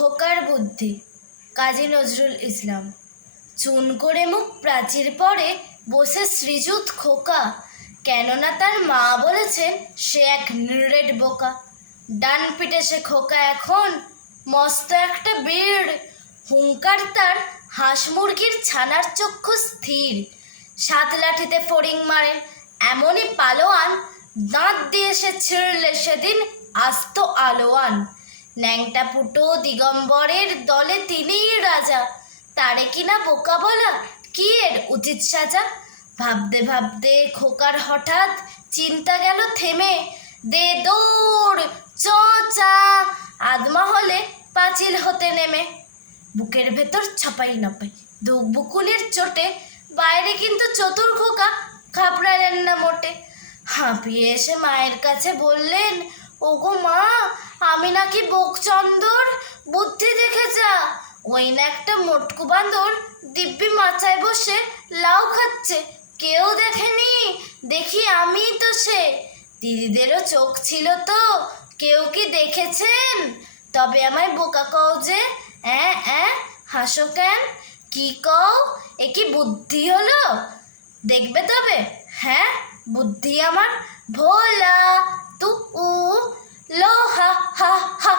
খোকার বুদ্ধি। কাজী নজরুল ইসলাম। চুন করে মুখ প্রাচীর পরে বসে শ্রীযুত খোকা, কেননা তার মা বলেছেন সে এক নিরেট বোকা। ডান পিঠে সে খোকা এখন মস্ত একটা বীর, হুঙ্কার তার হাঁস মুরগির ছানার চক্ষু স্থির। সাত লাঠিতে ফড়িং মারেন এমনই পালোয়ান, দাঁত দিয়ে সে ছিঁড়লে সেদিন আস্ত আলোয়ান। ন্যাংটা পুটো দিগম্বরের দলে তিনিই রাজা, তারে কিনা বোকা বলা কি এর উচিত সাজা। ভাবতে ভাবতে খোকার হঠাৎ চিন্তা গেল থেমে, দে দৌড় চা আদমা হলে পাঁচিল হতে নেমে। বুকের ভেতর ছাপাই নাপাই দুঃখ বুকুনির চোটে, বাইরে কিন্তু চতুর খোকা ঘাবড়ালেন না মোটে। হাঁপিয়ে এসে মায়ের কাছে বললেন, ওগো মা, আমি নাকি বোকচন্দর, বুদ্ধি দেখে যা। ওই না একটা মোটকু বাঁদর দিব্যি মাচায় বসে লাউ খাচ্ছে, কেউ দেখেনি, দেখি আমিই তো সে। দিদিদেরও চোখ ছিল তো, কেউ কি দেখেছেন? তবে আমায় বোকা কও যে, হাসো কেন? কি কও, এ কি বুদ্ধি হলো? দেখবে তবে, হ্যাঁ বুদ্ধি আমার ভোলা তু লো হা হা হা